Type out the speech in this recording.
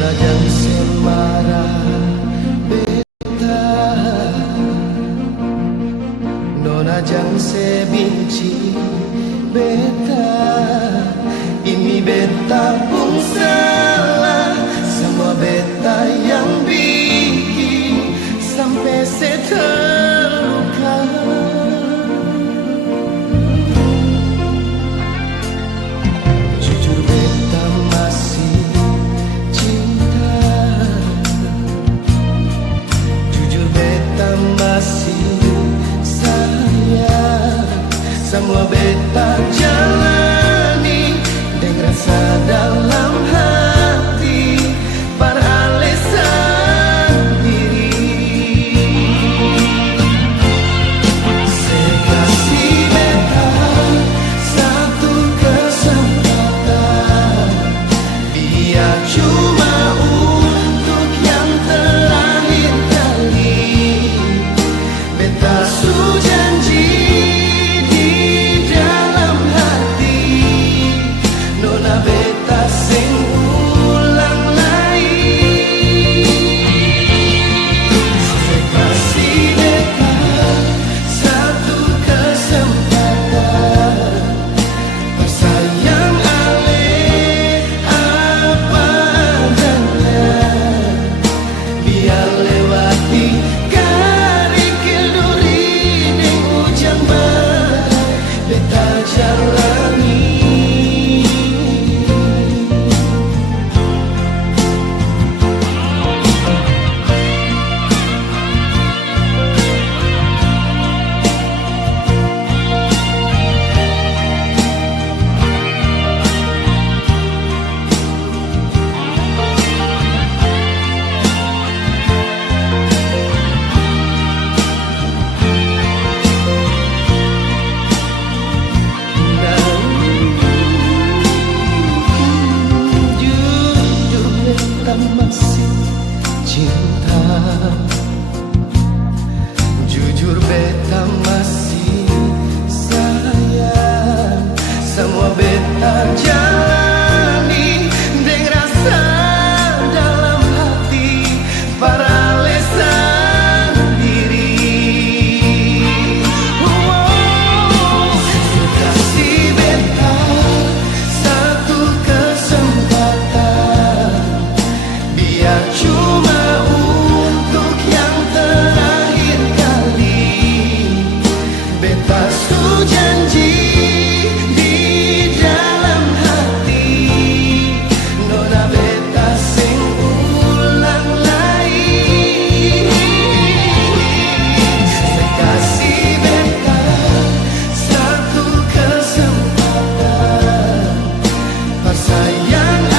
Nona jang semara beta, nona jang se benci beta. Ini beta pun salah, semua beta yang bikin sampai se terluka. Jujur beta masih cinta, jujur beta masih sayang. Semua beta jalani dengan rasa dalam hati, padahal sendiri. Sekasih beta satu kesempatan, biar cuma untuk yang terakhir kali. Beta su janji di dalam hati, nona beta sing ulang lagi. Sekasih beta satu kesempatan, bersayang ale apa adanya, biar lewati karikil duri deng hujan badai beta jalani. Jujur beta masih cinta, jujur beta masih sayang. Semua beta jalani dengan rasa dalam hati, padahal sendiri. Sekasih beta satu kesempatan, biar cuma untuk yang terakhir kali. Beta su janji di dalam hati, nona beta sing ulang lagi. Sekasih beta satu kesempatan, bersayang